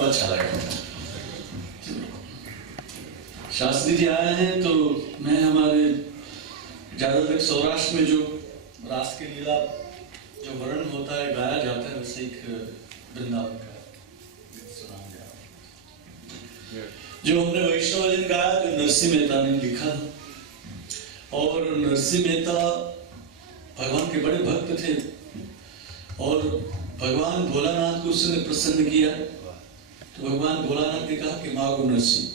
बहुत अच्छा लगा। शास्त्री जी आए हैं तो मैं हमारे ज़्यादातर सौराष्ट्र में जो रास की लीला जो वर्णन होता है गाया जाता है वैसे एक वृंदावन का गीत सुनाऊंगा जो हमने वैष्णव भजन गाया जो नरसिंह मेहता ने लिखा था। और नरसिंह मेहता भगवान के बड़े भक्त थे और भगवान भोलानाथ को उसने प्रसन्न किया तो भगवान भोलानाथ ने कहा कि मांगो नरसिंह।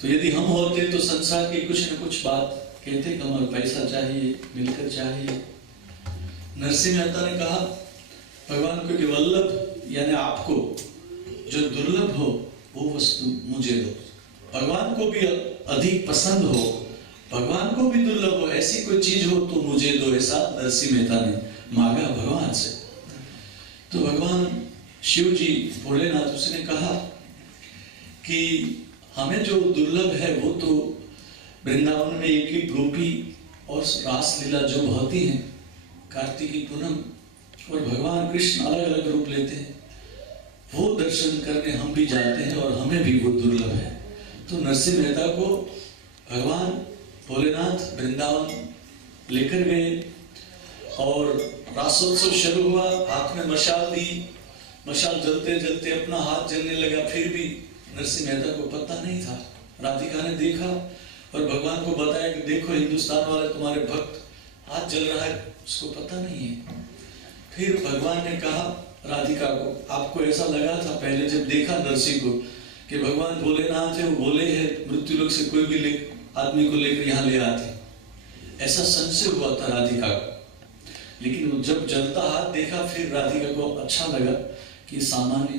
तो यदि हम होते तो संसार की कुछ न कुछ बात कहते कि हमें पैसा चाहिए, मिलकर चाहिए। नरसिंह मेहता ने कहा भगवान को कि वल्लभ यानी आपको जो दुर्लभ हो वो वस्तु मुझे दो। भगवान को भी अधिक पसंद हो, भगवान को भी दुर्लभ हो, ऐसी कोई चीज हो तो मुझे दो। ऐसा नरसिंह मेहता ने मांगा भगवान से। तो भगवान शिव जी भोलेनाथ उसने कहा कि हमें जो दुर्लभ है वो तो वृंदावन में एक एक गोपी और रास लीला जो होती हैं कार्तिकी पूनम और भगवान कृष्ण अलग अलग रूप लेते हैं वो दर्शन करने हम भी जाते हैं और हमें भी वो दुर्लभ है। तो नरसिंह मेहता को भगवान भोलेनाथ वृंदावन लेकर गए और रासोत्सव शुरू हुआ। हाथ में मशाल दी, मशाल जलते जलते अपना हाथ जलने लगा, फिर भी नरसिंह मेहता को पता नहीं था। राधिका ने देखा और भगवान को बताया कि देखो हिंदुस्तान वाले तुम्हारे भक्त हाथ जल रहा है, उसको पता नहीं है। फिर भगवान ने कहा राधिका को आपको ऐसा लगा था पहले जब देखा नरसिंह को कि भगवान भोलेनाथ है, वो भोले है, मृत्यु लोक से कोई भी आदमी को लेकर यहाँ ले आते, ऐसा संशय हुआ था राधिका को। लेकिन जब जलता हाथ देखा फिर राधिका को अच्छा लगा कि सामान्य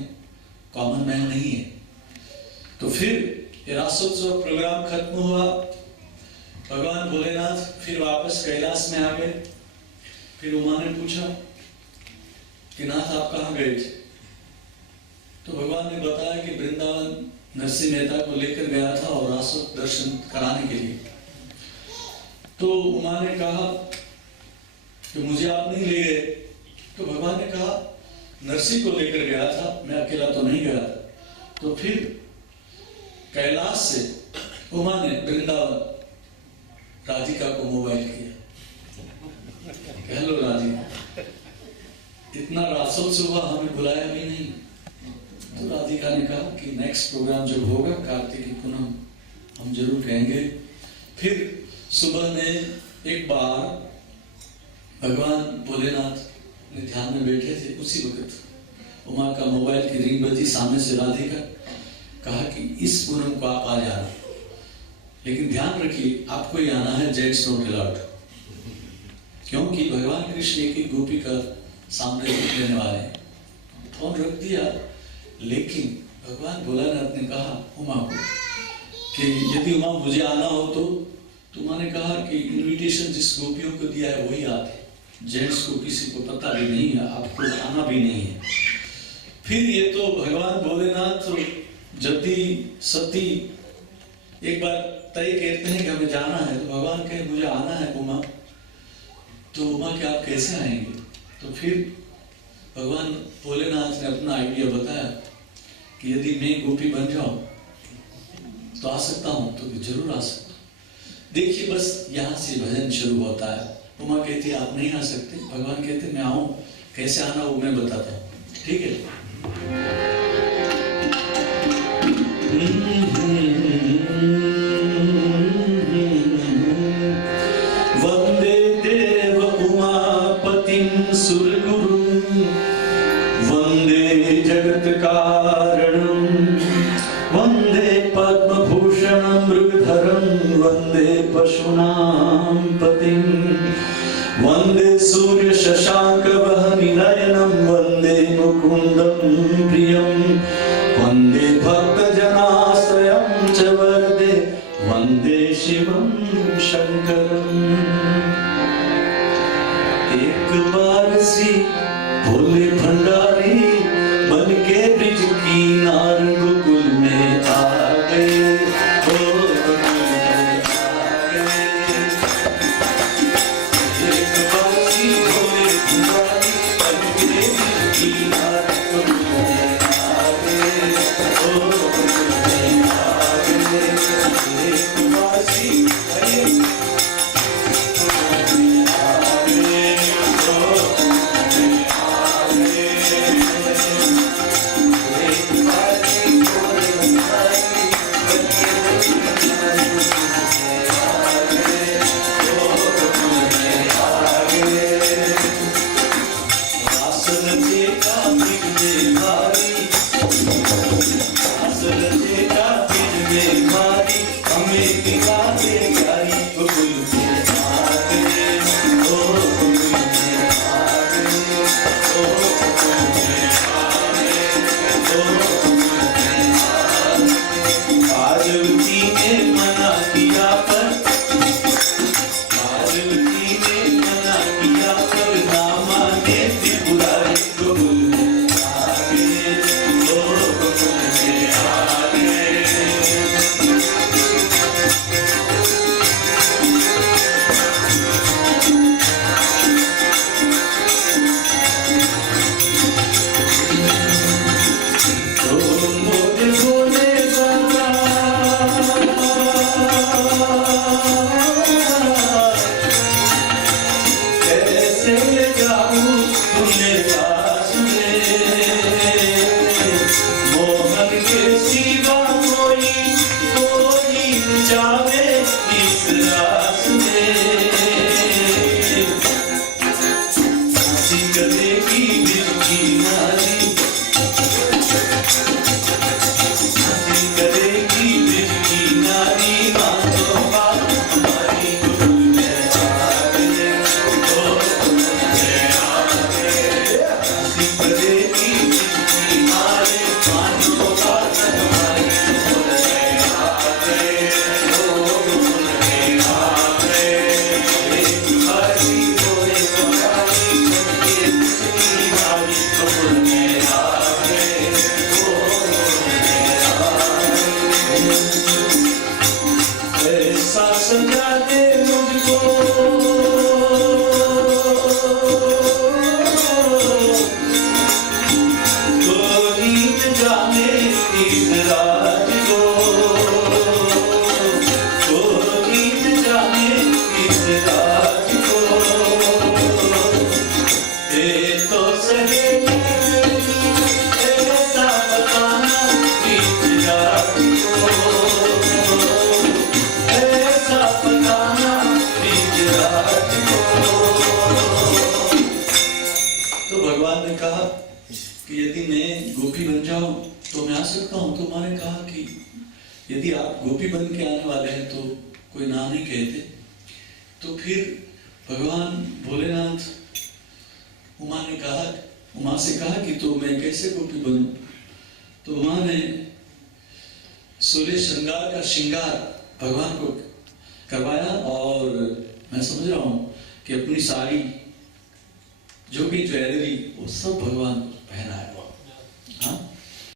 कॉमन मैन नहीं है। तो फिर रासोत्सव प्रोग्राम खत्म हुआ, भगवान भोलेनाथ फिर वापस कैलाश में आ गए। फिर उमा ने पूछा कि नाथ आप कहाँ गए थे? तो भगवान ने बताया कि वृंदावन नरसिंह मेहता को लेकर गया था और रासोत्सव दर्शन कराने के लिए। तो उमा ने कहा कि मुझे आप नहीं ले गए। तो भगवान ने कहा नरसिंह को लेकर गया था, मैं अकेला तो नहीं गया था। तो फिर कैलाश से उमा ने वृंदावन राधिका को मोबाइल किया, कह लो राधिका इतना रासोत्सव हुआ हमें बुलाया भी नहीं। तो राधिका ने कहा कि नेक्स्ट प्रोग्राम जब होगा कार्तिकी पूनम हम जरूर कहेंगे। फिर सुबह में एक बार भगवान भोलेनाथ ने ध्यान में बैठे थे, उसी वक्त उमा का मोबाइल की रिंग बजी, सामने से राधिका कहा कि इस पूनम को आप आ जाना, लेकिन ध्यान रखिए आपको ही आना है, जेंट्स नॉट अलाउड। क्योंकि भगवान कृष्ण एक ही गोपी का सामने लेने वाले हैं। फोन रख दिया, लेकिन भगवान भोलानाथ ने कहा उमा को कि यदि उमा मुझे आना हो तो उमा ने कहा कि इनविटेशन जिस गोपियों को दिया है वही आते, जेंट्स को किसी को पता भी नहीं है, आपको आना भी नहीं है। फिर ये तो भगवान भोलेनाथ जति सती एक बार तय कहते हैं कि हमें जाना है, तो भगवान कहे मुझे आना है उमा। तो उमा के आप कैसे आएंगे? तो फिर भगवान भोलेनाथ ने अपना आइडिया बताया कि यदि मैं गोपी बन जाऊं तो आ सकता हूं, तो जरूर आ सकता हूं। देखिए बस यहाँ से भजन शुरू होता है। उमा कहती है आप नहीं आ सकते, भगवान कहते मैं आऊं, कैसे आना वो मैं बताता हूँ, ठीक है। वंदे देव उमापतिं सुरगुरुं वंदे जगत कारणं वंदे पद्मभूषणं मृगधरं वंदे पशूनां पतिं वंदे सूर्य शशांक वहनि नयनं वंदे मुकुंदं प्रियं वंदे भक्तजनाश्रयं च वरदे वंदे शिवं शंकरम्। एक बार सी भोले भंडारी बन के ब्रिज किनार गोकुल में आ गए, गोकुल में आ गए। एक बार सी भोले भंडारी बन के ब्रिज किनार गोकुल में आ कि यदि मैं गोपी बन जाऊं तो मैं आ सकता हूं। तो उमा ने कहा कि यदि आप गोपी बन के आने वाले हैं तो कोई ना नहीं कहते। तो फिर भगवान भोलेनाथ उमा से कहा कि तो मैं कैसे गोपी बनूं। तो उमा ने 16 श्रृंगार का श्रृंगार भगवान को करवाया और मैं समझ रहा हूं कि अपनी सारी जो भी ज्वेलरी वो सब भगवान को पहनाया।